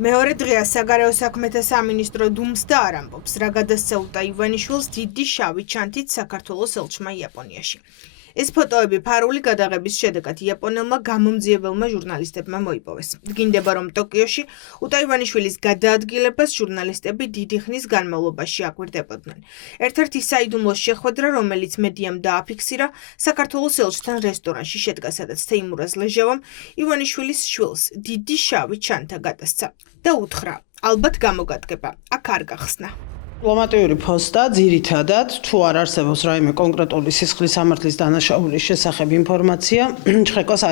მეორე დღეა საგარეო საქმეთა სამინისტრო დუმს და არ ამბობს, რა გადასცეულთა ივანიშვილს დიდი შავი ჩანთით საქართველოს ელჩმა იაპონიაში. ეს ფოტოები ფარული გადაღების შედეგად იაპონელმა გამომძიებელმა ჟურნალისტებმა მოიპოვეს. დგინდება, რომ ტოკიოში უტა ივანიშვილის გადაადგილებას ჟურნალისტები დიდი ხნის განმავლობაში აკვირდებოდნენ. ერთ-ერთი საიდუმლო შეხვედრა, რომელიც მედიამ დააფიქსირა, საქართველოს ელჩთან რესტორანში შედგა, სადაც თეიმურაზ ლეჟავამ ივანიშვილის შვილს დიდი შავი ჩანთა გადასცა და უთხრა: ალბათ გამოგადგება, აქ არ გახსნა. დიპლომატიური პოსტა ძირითადად თუ არ არსებობს რაიმე კონკრეტული სისხლის სამართლის დანაშაულის შესახებ ინფორმაცია, ჩხეკას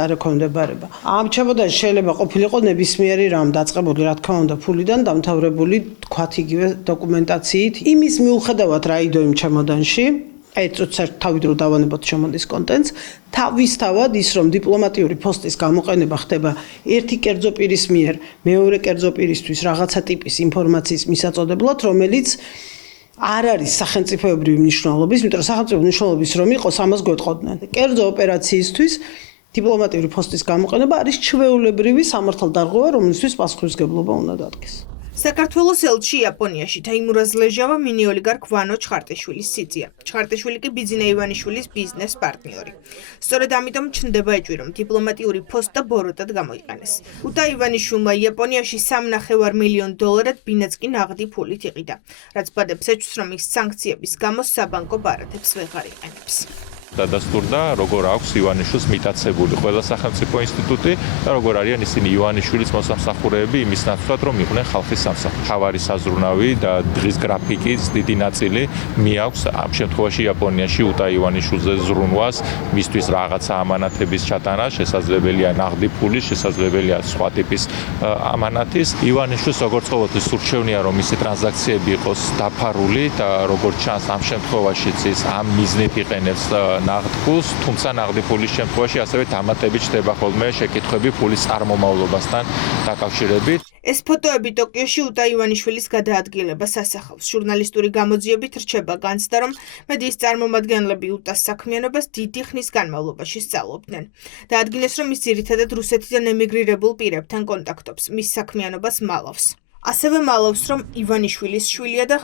არ ექვემდებარება. ამ ჩებოდაში შეიძლება ყოფილიყო ნებისმიერი რამ დაწყებული, რა თქმა უნდა, ფულიდან დამთავრებული, თქვათ იგივე დოკუმენტაციით. იმის მიუხედავად რა იდო იმ ჩემოდანში, ერთ თავიდრო დავანებოთ შემოდის კონტენტს, თავისთავად ის, რომ დიპლომატიური პოსტის გამოყენება ხდება ერთი კერძო პირის მიერ, მეორე კერძო პირისთვის რაღაცა ტიპის ინფორმაციის მისაწოდებლად, რომელიც არ არის სახელმწიფოებრივი მნიშვნელობის, იმიტომ რომ სახელმწიფო მნიშვნელობის რომ იყოს, ამას გვეტყოდნენ. კერძო ოპერაციისთვის დიპლომატიური პოსტის გამოყენება არის ჩვეულებრივი სამართალდარღვევა, რომლისთვის პასუხისმგებლობა უნდა დადგეს. საქართველოს ელჩი იაპონიაში თეიმურაზ ლეჟავა მინიოლიგარქ ვანო ჩხარტიშვილის სიძია. ჩხარტიშვილი კი ბიძინა ივანიშვილის ბიზნეს პარტნიორი. სწორედ ამიტომ ჩნდება ეჭვი, რომ დიპლომატიური პოსტა ბოროტად გამოიყენეს. უტა ივანიშვილმა იაპონიაში $3.5 მილიონ ბინაც კი ნაღდი ფულით იყიდა, რაც ბადებს ეჭვს, რომ ის სანქციების გამო საბანკო ბარათებს ვეღარ იყენებს. დადასტურდა, როგორ აქვს ივანიშვილს მიტაცებული ყველა სახელმწიფო ინსტიტუტი და როგორ არიან ისინი ივანიშვილის მოსამსახურეები იმის ნაცვლად, რომ იყვნენ ხალხის სამსახურში. მთავარი საზრუნავი და დღის გრაფიკის დიდი ნაწილი მიაქვს ამ შემთხვევაში იაპონიაში უტა ივანიშვილზე ზრუნვას, მისთვის რაღაცა ამანათების ჩატანა, შესაძლებელია ნაღდი ფული, შესაძლებელია სხვა ტიპის ამანათის. ივანიშვილს როგორც ყოველთვის ურჩევნია, რომ მისი ტრანზაქციები იყოს დაფარული და როგორც ჩანს ამ შემთხვევაშიც ის ამ მიზნით იყენებს ნაღდ ფულს, თუმცა ნაღდი ფულის შემთხვევაში ასევე დამატებით ჩნდება ხოლმე შეკითხვები ფულის წარმომავლობასთან დაკავშირებით. ეს ფოტოები ტოკიოში უტა ივანიშვილის გადაადგილებას ასახავს. ჟურნალისტური გამოძიებით რჩება განცდა, რომ მედიის წარმომადგენლები უტას საქმიანობას დიდი ხნის განმავლობაში სწავლობდნენ. დაადგინეს, რომ ის ძირითადად რუსეთიდან ემიგრირებულ პირებთან კონტაქტობს, მის საქმიანობას მალავს. ასევე მალავს, რომ ივანიშვილის შვილია და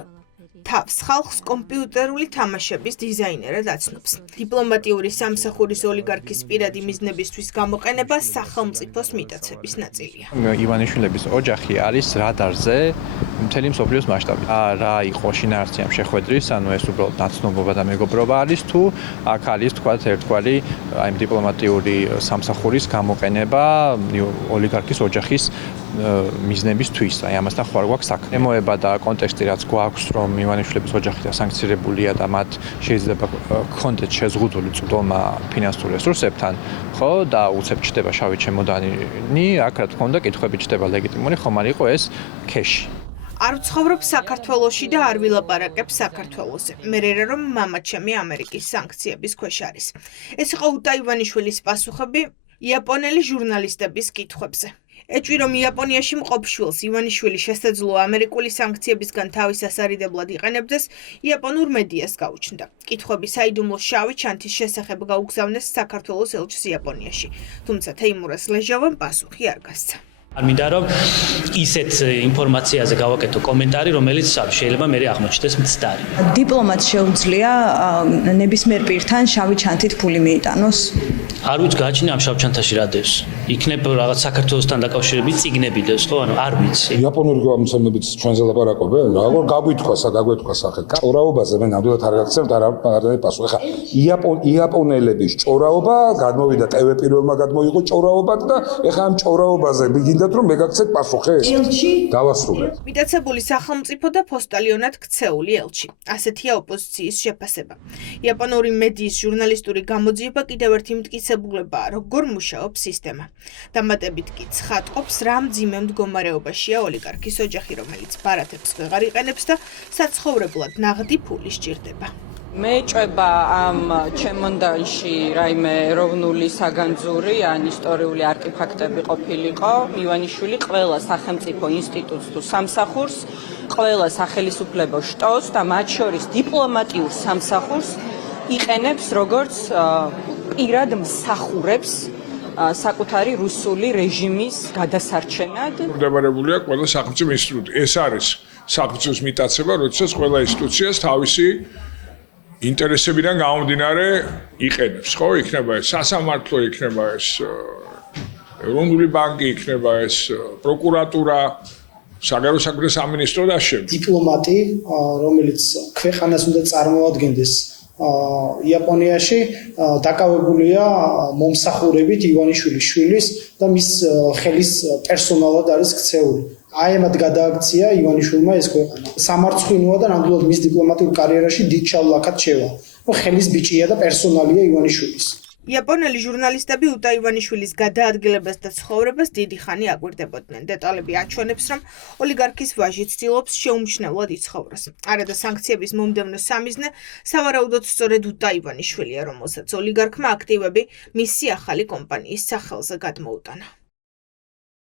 თავს ხალხს კომპიუტერული თამაშების დიზაინერად აცნობს. დიპლომატიური სამსახურის ოლიგარქის პირადი მიზნებისთვის გამოყენება სახელმწიფოს მიტაცების ნაწილია. ივანიშვილების ოჯახი არის რადარზე მთელი მსოფლიოს მასშტაბით. რა იყო შინაარსი ამ შეხვედრის, ანუ ეს უბრალოდ ნაცნობობა და მეგობრობა არის თუ აქ არის თქვათ ერთგვარი აი დიპლომატიური სამსახურის გამოყენება ოლიგარქის ოჯახის მიზნებისთვის, აი ამასთან ხوار გვაქვს საქმე. ემოება და კონტექსტი რაც გვაქვს, რომ ივანიშვილების ოჯახი დასანქცირებულია და მათ შეიძლება კონტექსტ შეზღუდული წვდომა ფინანსურ რესურსებთან, ხო, და უცებ ჩდება შავი ჩემოდანი, აქ რა თქმა უნდა კითხვები ჩდება ლეგიტიმური, ხომ არ იყო ეს ქეში. არ ვცხოვრობ საქართველოში და არ ვილაპარაკებ საქართველოზე. მერერა რომ მამაჩემი ამერიკის სანქციების ქვეშ არის. ეს იყო უტა ივანიშვილის პასუხები იაპონელი ჟურნალისტების კითხვებზე. ეჭვი, რომ იაპონიაში მყოფ შვილს ივანიშვილი შესაძლოა ამერიკული სანქციებისგან თავის ასარიდებლად იყენებდეს, იაპონურ მედიას გაუჩნდა. კითხვები საიდუმლო შავი ჩანთის შესახებ გაუგზავნეს საქართველოს ელჩს იაპონიაში, თუმცა თეიმურაზ ლეჟავამ პასუხი არ გასცა. არ მინდა რომ ისეთ ინფორმაციაზე გავაკეთო კომენტარი, რომელიც შეიძლება მე აღმოჩნდეს მცდარი. დიპლომატს შეუძლია ნებისმიერ პირთან შავი ჩანთით ფული მიიტანოს? არ ვიცი გააჩნია ამ შავ ჩანთაში რა დევს. იქნებ რაღაც საქართველოსთან დაკავშირებით წიგნები დევს, ხო? ანუ არ ვიცი. იაპონური გამოცემებით ჩვენზე ლაპარაკობენ, რა გაგვითხვა სახე. ჭორაობაზე მე ნამდვილად არ გაქცევთ არ პასუხი. ხა იაპონელების ჭორაობა გადმოვიდა TV პირველმა გადმოიღო ჭორაობად და ეხლა ამ ჭორაობაზე გინდათ რომ მე გაგცეთ პასუხი? დავასრულეთ. მიტაცებული სახელმწიფო და პოსტალიონად ქცეული ელჩი. ასეთია ოპოზიციის შეფასება. იაპონური მედიის ჟურნალისტური გამოძიება კიდევ ერთი მტკიცებულებაა, როგორ მუშაობს სისტემა. დამატებით კი ცხადყოფს, რა მძიმე მდგომარეობაშია ოლიგარქის ოჯახი, რომელიც ბარათებს ვეღარ იყენებს და საცხოვრებლად ნაღდი ფული სჭირდება. მეჭება ამ ჩემონდანში რაიმე ეროვნული საგანძური ან ისტორიული არტეფაქტები ყოფილიყო. ივანიშვილი ყველა სახელმწიფო ინსტიტუტს თუ სამსახურს, ყველა სახელისუფლებო შტოს და მათ შორის დიპლომატიურ სამსახურს იყენებს როგორც პირად მსახურებს საკუთარი რუსული რეჟიმის გადასარჩენად. მიმდებარებულია ყველა სახელმწიფო ინსტიტუტი. ეს არის სახელმწიფოს მიტაცება, როდესაც ყველა ინსტიტუციას თავისი ინტერესებიდან გამომდინარე იყენებს, ხო? იქნება ეს სასამართლო, იქნება ეს ეროვნული ბანკი, იქნება ეს პროკურატურა, საგარეო საქმეთა სამინისტრო და შემდეგ. დიპლომატი, რომელიც ქვეყანას უნდა წარმოადგენდეს იაპონიაში, დაკავებულია მომსახურებით ივანიშვილის შვილის და მის ხელის პერსონალად არის ქცეული. აი ამათ გადააქცია ივანიშვილმა ეს ქვეყანა. სამარცხვინოა და ნამდვილად მის დიპლომატიურ კარიერაში დიდ ჩავლაქად შევა. ხელის ბიჭია და პერსონალია ივანიშვილის. იაპონელი ჟურნალისტები უტა ივანიშვილის გადაადგილებას და ცხოვრებას დიდი ხანი აკვირდებოდნენ. დეტალები აჩვენებს, რომ ოლიგარქის ვაჟი ცდილობს შეუმჩნევლად იცხოვროს. არადა სანქციების მომდევნო სამიზნე სავარაუდოდ სწორედ უტა ივანიშვილია, რომელსაც ოლიგარქმა აქტივები მისი ახალი კომპანიის სახელზე გადმოუტანა.